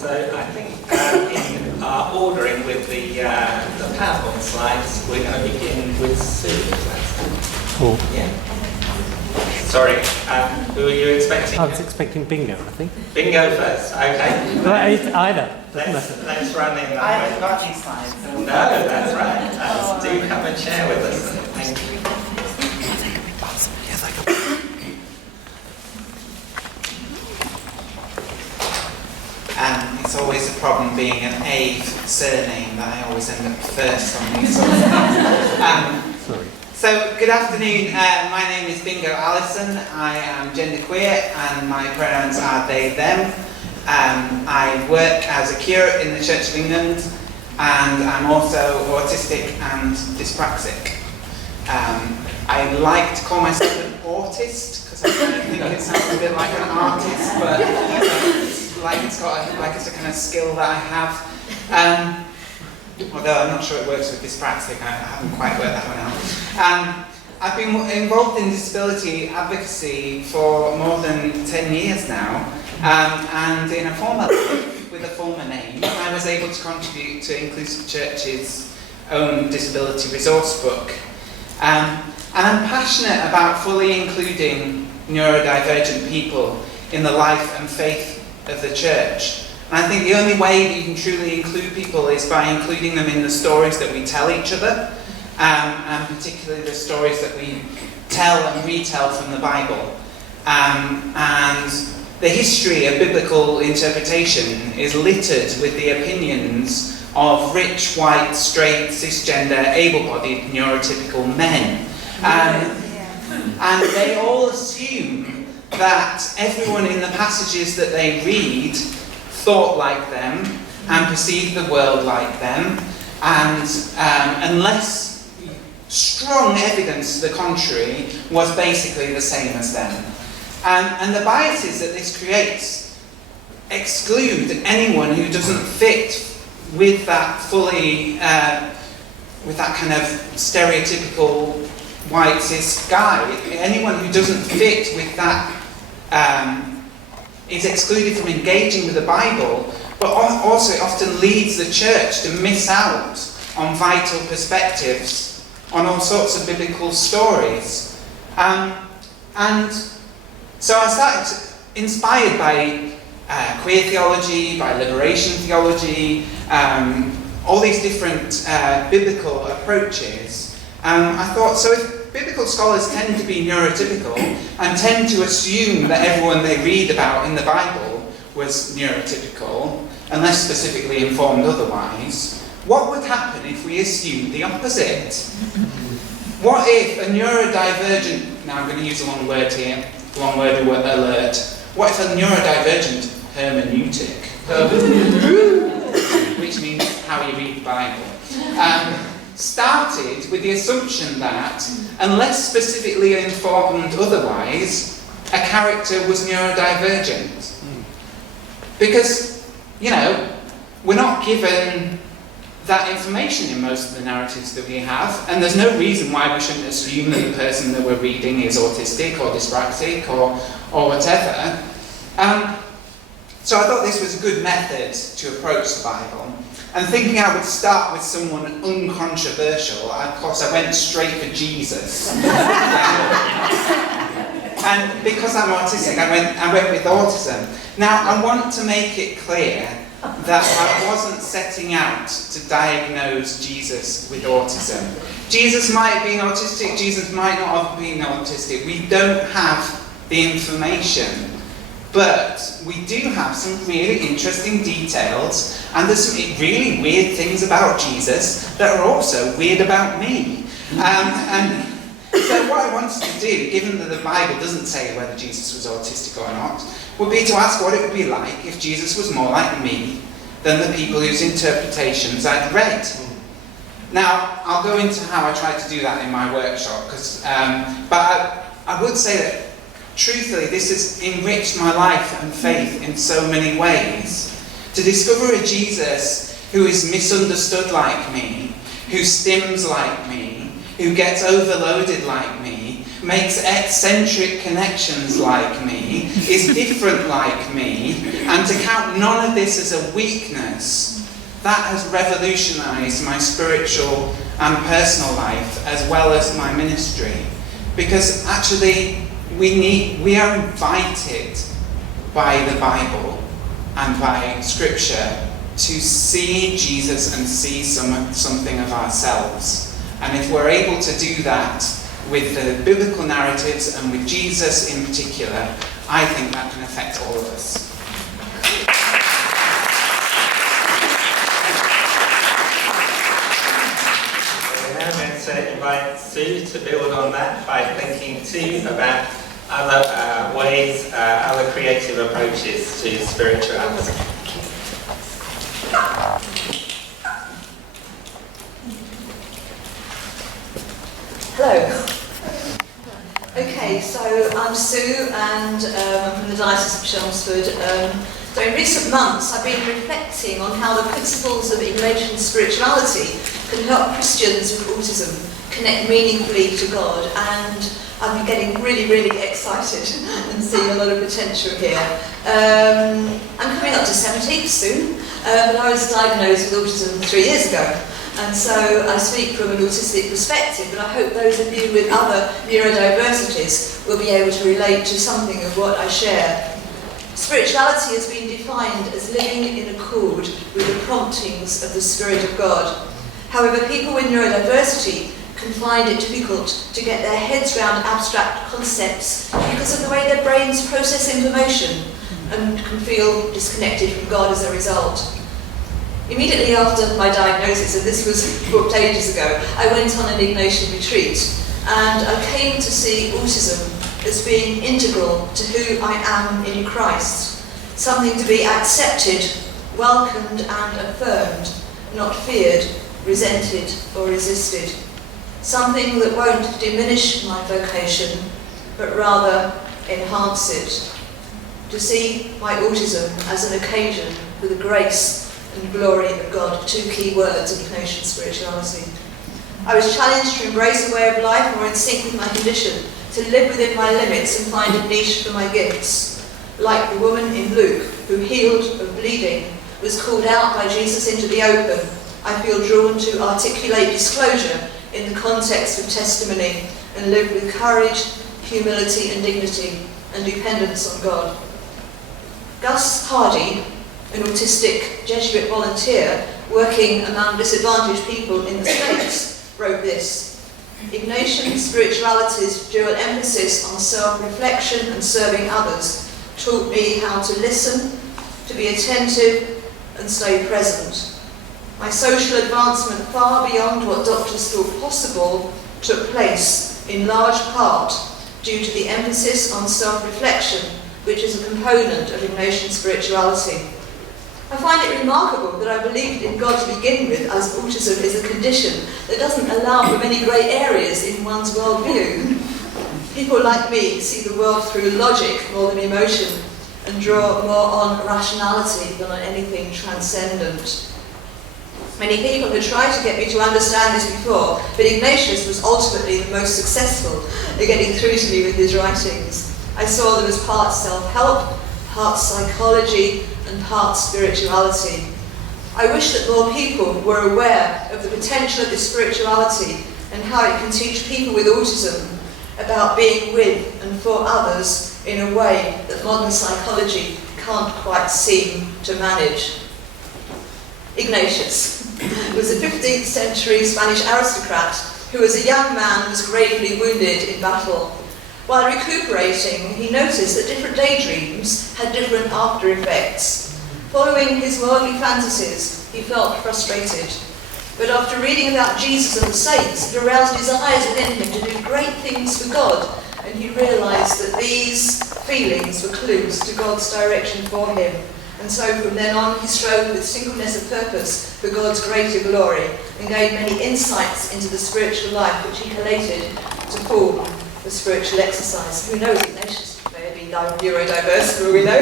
So I think in our ordering with the PowerPoint slides, we're going to begin with Sue. Cool. Yeah. Sorry, who are you expecting? I was expecting bingo, I think. Bingo first, okay. Well, it's either. Let's run in that I way. haven't got any slides. No, that's right. Do come and share with us. Thank you. It's always a problem being an A surname that I always end up first on these sort of things. Sorry. So, good afternoon. My name is Bingo Allison. I am genderqueer and my pronouns are they, them. I work as a curate in the Church of England and I'm also autistic and dyspraxic. I like to call myself an autist because I kind of think it sounds a bit like an artist, but it's a kind of skill that I have. Although I'm not sure it works with dyspraxic, I haven't quite worked that one out. I've been involved in disability advocacy for more than 10 years now, and in a former life, with a former name, I was able to contribute to Inclusive Church's own disability resource book. And I'm passionate about fully including neurodivergent people in the life and faith of the church. And I think the only way that you can truly include people is by including them in the stories that we tell each other, and particularly the stories that we tell and retell from the Bible. And the history of biblical interpretation is littered with the opinions of rich, white, straight, cisgender, able-bodied, neurotypical men. And they all assume that everyone in the passages that they read thought like them and perceived the world like them, and unless strong evidence to the contrary, was basically the same as them. And the biases that this creates exclude anyone who doesn't fit with that fully, with that kind of stereotypical white cis guy. Anyone who doesn't fit with that is excluded from engaging with the Bible, but also it often leads the church to miss out on vital perspectives on all sorts of biblical stories. And so I started, inspired by queer theology, by liberation theology, all these different biblical approaches. I thought, so if biblical scholars tend to be neurotypical and tend to assume that everyone they read about in the Bible was neurotypical, unless specifically informed otherwise, what would happen if we assumed the opposite? What if a neurodivergent, now I'm going to use a long word here, long word alert, what if a neurodivergent hermeneutic, which means how you read the Bible, started with the assumption that, unless specifically informed otherwise, a character was neurodivergent. Because, we're not given that information in most of the narratives that we have, and there's no reason why we shouldn't assume that the person that we're reading is autistic or dyspraxic or whatever. So I thought this was a good method to approach the Bible. And thinking I would start with someone uncontroversial, of course I went straight for Jesus. And because I'm autistic, I went with autism. Now, I want to make it clear that I wasn't setting out to diagnose Jesus with autism. Jesus might have been autistic, Jesus might not have been autistic. We don't have the information. But we do have some really interesting details, and there's some really weird things about Jesus that are also weird about me. And so what I wanted to do, given that the Bible doesn't say whether Jesus was autistic or not, would be to ask what it would be like if Jesus was more like me than the people whose interpretations I'd read. Now, I'll go into how I tried to do that in my workshop, but I would say that truthfully, this has enriched my life and faith in so many ways. To discover a Jesus who is misunderstood like me, who stims like me, who gets overloaded like me, makes eccentric connections like me, is different like me, and to count none of this as a weakness, that has revolutionised my spiritual and personal life as well as my ministry. Because actually, we are invited by the Bible and by Scripture to see Jesus and see something of ourselves. And if we're able to do that with the biblical narratives and with Jesus in particular, I think that can affect all of us. We're now going to invite Sue to build on that by thinking too about other ways, other creative approaches to spirituality. Hello. Okay, so I'm Sue and I'm from the Diocese of Chelmsford. So in recent months I've been reflecting on how the principles of Ignatian spirituality can help Christians with autism connect meaningfully to God, and I've been getting really excited and seeing a lot of potential here. I'm coming up to 70 soon, but I was diagnosed with autism 3 years ago. And so I speak from an autistic perspective, but I hope those of you with other neurodiversities will be able to relate to something of what I share. Spirituality has been defined as living in accord with the promptings of the Spirit of God. However, people with neurodiversity can find it difficult to get their heads around abstract concepts because of the way their brains process information, and can feel disconnected from God as a result. Immediately after my diagnosis, and this was booked ages ago, I went on an Ignatian retreat, and I came to see autism as being integral to who I am in Christ, something to be accepted, welcomed and affirmed, not feared, resented or resisted, something that won't diminish my vocation, but rather enhance it, to see my autism as an occasion for the grace and glory of God, two key words of Ignatian spirituality. I was challenged to embrace a way of life more in sync with my condition, to live within my limits and find a niche for my gifts. Like the woman in Luke, who healed of bleeding, was called out by Jesus into the open, I feel drawn to articulate disclosure in the context of testimony and live with courage, humility and dignity and dependence on God. Gus Hardy, an autistic Jesuit volunteer working among disadvantaged people in the States, wrote this: Ignatian spirituality's dual emphasis on self-reflection and serving others taught me how to listen, to be attentive and stay present. My social advancement far beyond what doctors thought possible took place in large part due to the emphasis on self-reflection, which is a component of Ignatian spirituality. I find it remarkable that I believed in God to begin with, as autism is a condition that doesn't allow for many grey areas in one's worldview. People like me see the world through logic more than emotion and draw more on rationality than on anything transcendent. Many people had tried to get me to understand this before, but Ignatius was ultimately the most successful at getting through to me with his writings. I saw them as part self-help, part psychology, and part spirituality. I wish that more people were aware of the potential of this spirituality and how it can teach people with autism about being with and for others in a way that modern psychology can't quite seem to manage. Ignatius was a 15th century Spanish aristocrat who as a young man was gravely wounded in battle. While recuperating, he noticed that different daydreams had different after effects. Following his worldly fantasies, he felt frustrated. But after reading about Jesus and the saints, it aroused desires within him to do great things for God, and he realised that these feelings were clues to God's direction for him. And so from then on, he strove with singleness of purpose for God's greater glory, and gained many insights into the spiritual life which he collated to form the spiritual exercise. Who knows, Ignatius may be neurodiverse, for all we know,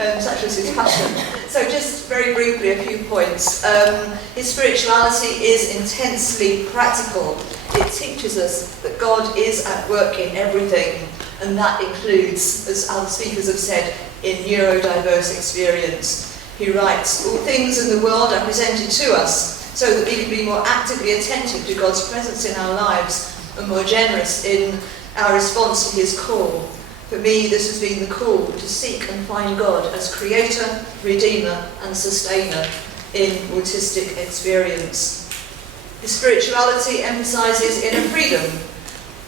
and such was his passion. So just very briefly a few points. His spirituality is intensely practical. It teaches us that God is at work in everything, and that includes, as other speakers have said, in neurodiverse experience. He writes, all things in the world are presented to us so that we can be more actively attentive to God's presence in our lives and more generous in our response to his call. For me, this has been the call to seek and find God as creator, redeemer and sustainer in autistic experience. His spirituality emphasises inner freedom.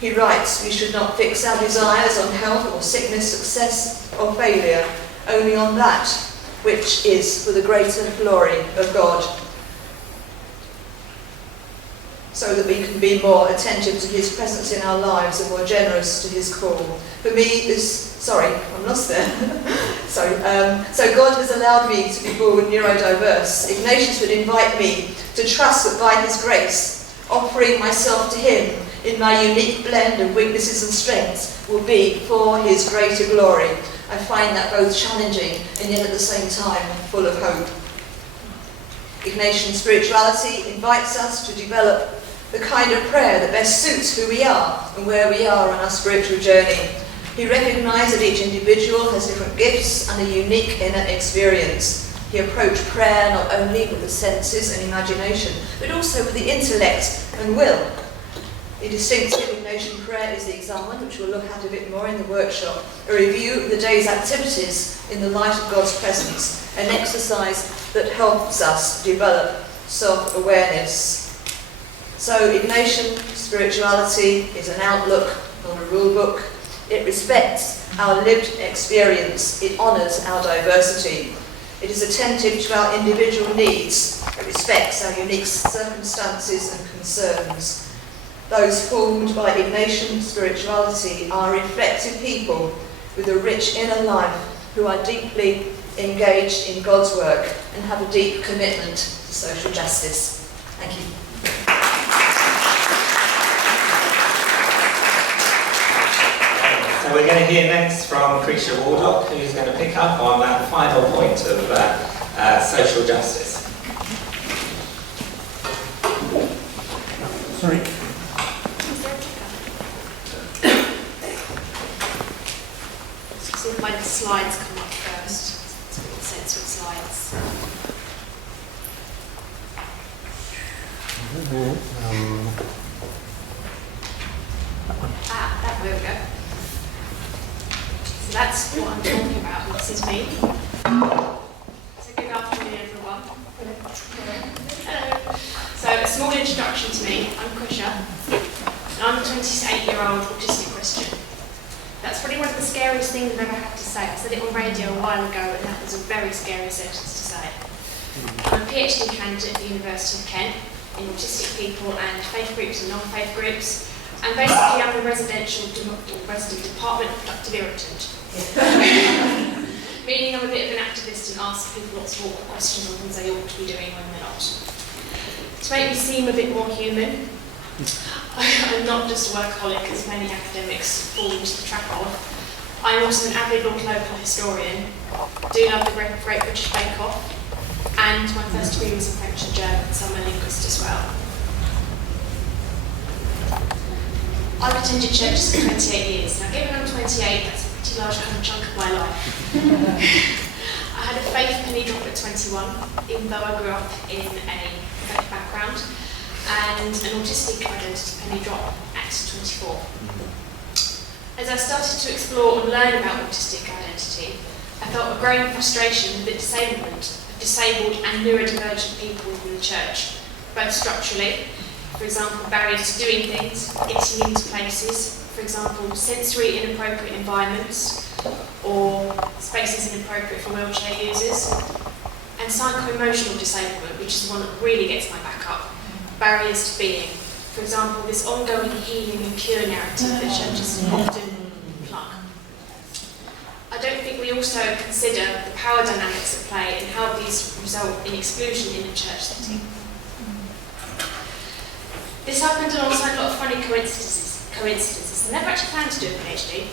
He writes, we should not fix our desires on health or sickness, success or failure, only on that which is for the greater glory of God, so that we can be more attentive to his presence in our lives and more generous to his call. For me, I'm lost there. So God has allowed me to be born neurodiverse. Ignatius would invite me to trust that by his grace, offering myself to him in my unique blend of weaknesses and strengths will be for his greater glory. I find that both challenging and yet at the same time full of hope. Ignatian spirituality invites us to develop the kind of prayer that best suits who we are and where we are on our spiritual journey. He recognised that each individual has different gifts and a unique inner experience. He approached prayer not only with the senses and imagination, but also with the intellect and will. The distinctive Ignatian prayer is the examen, which we'll look at a bit more in the workshop, a review of the day's activities in the light of God's presence, an exercise that helps us develop self-awareness. So Ignatian spirituality is an outlook, not a rule book. It respects our lived experience. It honours our diversity. It is attentive to our individual needs. It respects our unique circumstances and concerns. Those formed by Ignatian spirituality are reflective people with a rich inner life who are deeply engaged in God's work and have a deep commitment to social justice. Thank you. So we're going to hear next from Krysia Waldock, who's going to pick up on that final point of social justice. Sorry. See if my slides come up first. It's a bit sense with slides. There we go. So that's what I'm talking about, and this is me. So good afternoon, everyone. Hello. So a small introduction to me. I'm Krysia, and I'm a 28-year-old autistic Christian. That's probably one of the scariest things I've ever had to say. I said it on radio a while ago, and that was a very scary sentence to say. I'm a PhD candidate at the University of Kent in autistic people and faith groups and non-faith groups. And basically I'm the resident department productive irritant. Meaning I'm a bit of an activist and ask people lots of awkward questions on things they ought to be doing when they're not. To make me seem a bit more human, I'm not just a workaholic as many academics fall into the trap of. I'm also an avid local historian, do love the Great British Bake Off, and my first degree was in French and German, so I'm a linguist as well. I've attended churches for 28 years. Now, given I'm 28, that's a pretty large kind of chunk of my life. I had a faith penny drop at 21, even though I grew up in a faith background, and an autistic identity penny drop at 24. As I started to explore and learn about autistic identity, I felt a growing frustration with the disablement of disabled and neurodivergent people within the church, both structurally. For example, barriers to doing things, getting into places, for example, sensory inappropriate environments, or spaces inappropriate for wheelchair users, and psycho-emotional disablement, which is the one that really gets my back up, barriers to being. For example, this ongoing healing and cure narrative that churches often plug. I don't think we also consider the power dynamics at play and how these result in exclusion in a church setting. This happened alongside a lot of funny coincidences. I never actually planned to do a PhD.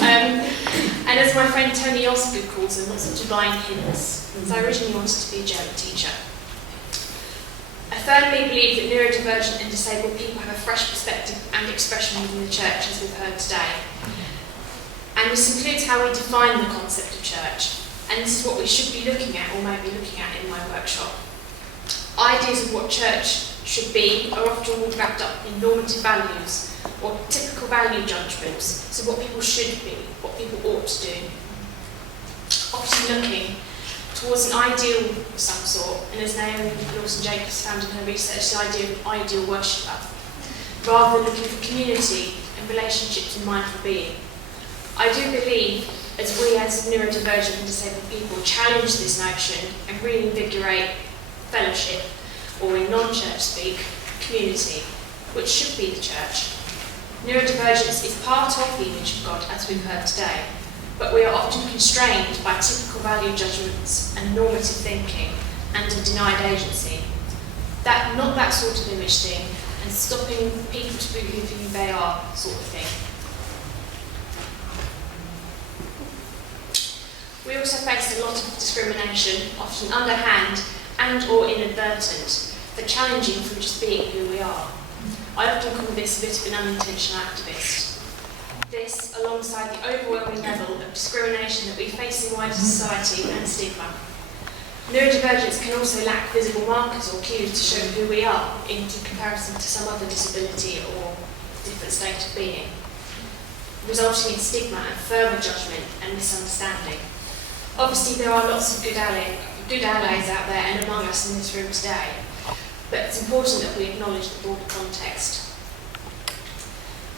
And as my friend Tony Osgood calls them, lots of divine hints. So I originally wanted to be a German teacher. I firmly believe that neurodivergent and disabled people have a fresh perspective and expression within the church, as we've heard today. And this includes how we define the concept of church. And this is what we should be looking at, or might be looking at, in my workshop. Ideas of what church should be are often wrapped up in normative values, or typical value judgments, so what people should be, what people ought to do. Often looking towards an ideal of some sort, and as Naomi Lawson-Jacobs found in her research, the idea of ideal worshipper, rather than looking for community and relationships and mindful being. I do believe, as we as neurodivergent and disabled people challenge this notion and reinvigorate fellowship, or in non-church speak, community, which should be the church. Neurodivergence is part of the image of God, as we've heard today, but we are often constrained by typical value judgments and normative thinking and a denied agency. Not that sort of image thing, and stopping people to be who they are sort of thing. We also face a lot of discrimination, often underhand and or inadvertent, for challenging from just being who we are. I often call this a bit of an unintentional activist. This, alongside the overwhelming level of discrimination that we face in wider society and stigma. Neurodivergence can also lack visible markers or cues to show who we are in comparison to some other disability or different state of being, resulting in stigma and further judgment and misunderstanding. Obviously, there are lots of good allies out there and among us in this room today, but it's important that we acknowledge the broader context.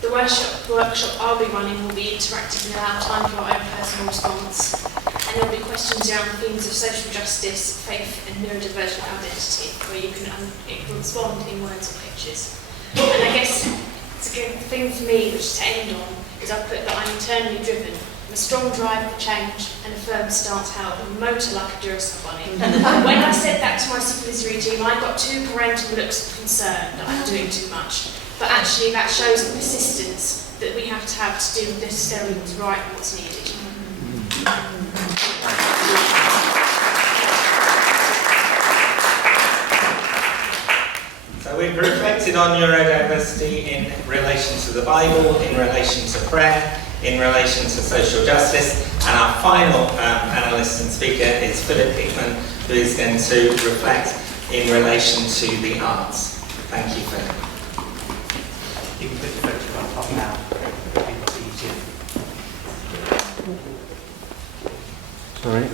The workshop I'll be running will be interactive and allow time for our own personal response, and there'll be questions around themes of social justice, faith and neurodivergent identity, where you can respond in words or pictures. And I guess it's a good thing for me, which to end on, is I've put that I'm internally driven, a strong drive for change and a firm stance held, and a motor like a Duracell bunny. When I said that to my supervisory team, I got two parental looks of concern that I'm doing too much. But actually that shows the persistence that we have to do necessarily what's right and what's needed. So we've reflected on neurodiversity in relation to the Bible, in relation to prayer, in relation to social justice, and our final analyst and speaker is Philip Hickman, who is going to reflect in relation to the arts. Thank you, Philip. You can put the photograph up now. It's easier. Sorry,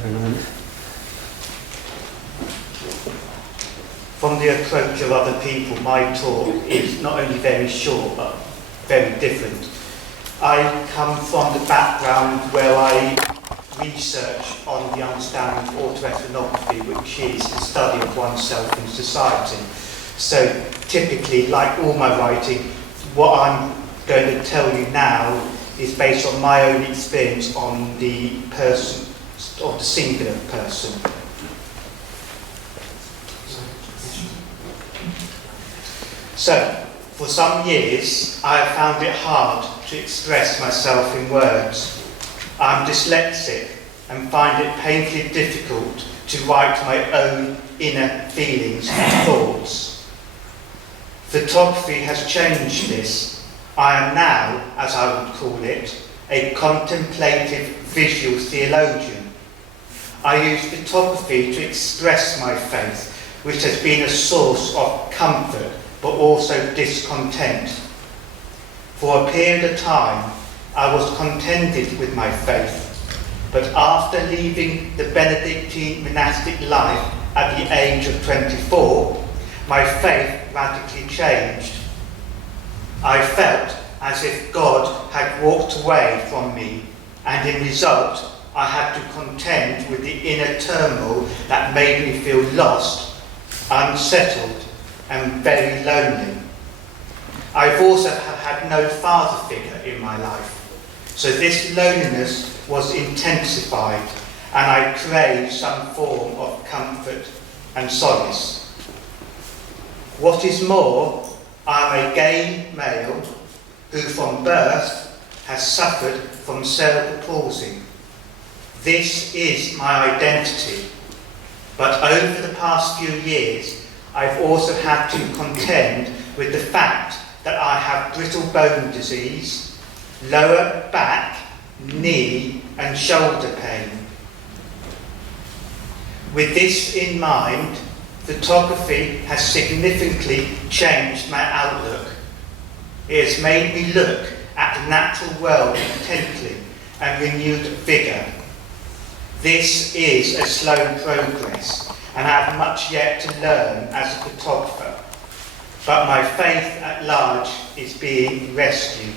hang on. From the approach of other people, my talk is not only very short, but very different. I come from the background where I research on the understanding of autoethnography, which is the study of oneself in society. So typically, like all my writing, what I'm going to tell you now is based on my own experience on the person, of the singular person. So, for some years, I have found it hard to express myself in words. I'm dyslexic and find it painfully difficult to write my own inner feelings and thoughts. Photography has changed this. I am now, as I would call it, a contemplative visual theologian. I use photography to express my faith, which has been a source of comfort but also discontent. For a period of time, I was contented with my faith, but after leaving the Benedictine monastic life at the age of 24, my faith radically changed. I felt as if God had walked away from me, and in result, I had to contend with the inner turmoil that made me feel lost, unsettled, and very lonely. I've also had no father figure in my life, so this loneliness was intensified, and I craved some form of comfort and solace. What is more, I'm a gay male who from birth has suffered from cerebral palsy. This is my identity, but over the past few years, I've also had to contend with the fact that I have brittle bone disease, lower back, knee and shoulder pain. With this in mind, photography has significantly changed my outlook. It has made me look at the natural world intently and renewed vigour. This is a slow progress, and I have much yet to learn as a photographer, but my faith at large is being rescued.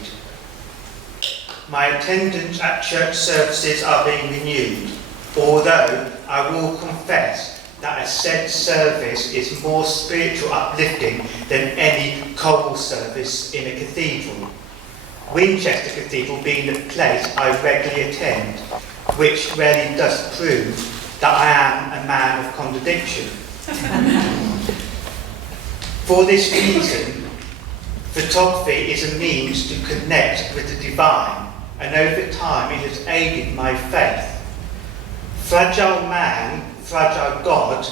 My attendance at church services are being renewed, although I will confess that a said service is more spiritual uplifting than any choral service in a cathedral. Winchester Cathedral being the place I regularly attend, which really does prove that I am a man of contradiction. For this reason, photography is a means to connect with the divine, and over time it has aided my faith. Fragile man, fragile God,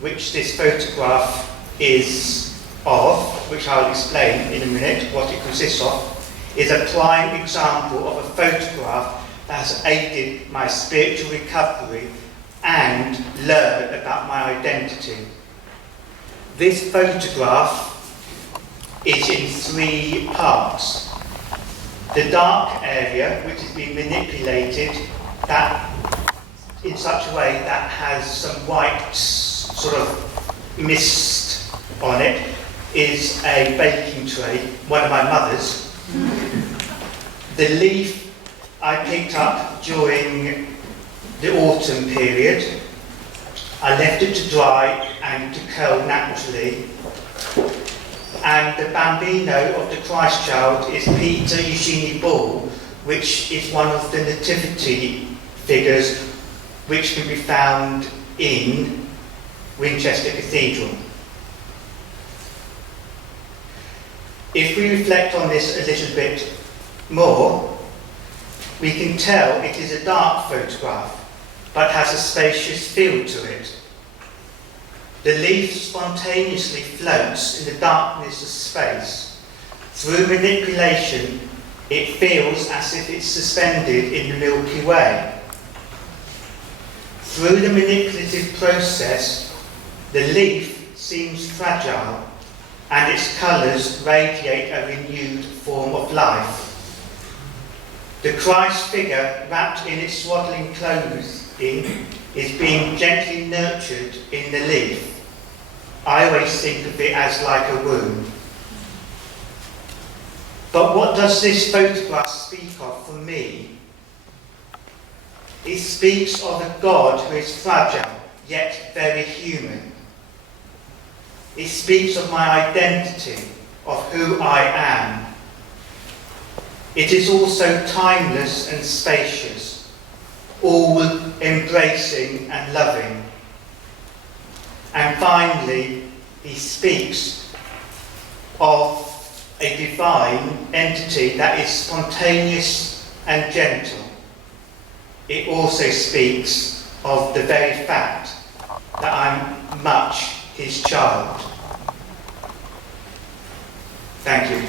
which this photograph is of, which I'll explain in a minute what it consists of, is a prime example of a photograph that has aided my spiritual recovery and learned about my identity. This photograph is in 3 parts. The dark area, which has been manipulated that in such a way that has some white sort of mist on it, is a baking tray, one of my mother's. The leaf I picked up during the autumn period. I left it to dry and to curl naturally. And the bambino of the Christ child is Peter Eugenie Ball, which is one of the nativity figures which can be found in Winchester Cathedral. If we reflect on this a little bit more, we can tell it is a dark photograph, but has a spacious feel to it. The leaf spontaneously floats in the darkness of space. Through manipulation, it feels as if it's suspended in the Milky Way. Through the manipulative process, the leaf seems fragile, and its colours radiate a renewed form of life. The Christ figure, wrapped in its swaddling clothing, is being gently nurtured in the leaf. I always think of it as like a womb. But what does this photograph speak of for me? It speaks of a God who is fragile, yet very human. It speaks of my identity, of who I am. It is also timeless and spacious, all embracing and loving. And finally, he speaks of a divine entity that is spontaneous and gentle. It also speaks of the very fact that I'm much his child. Thank you.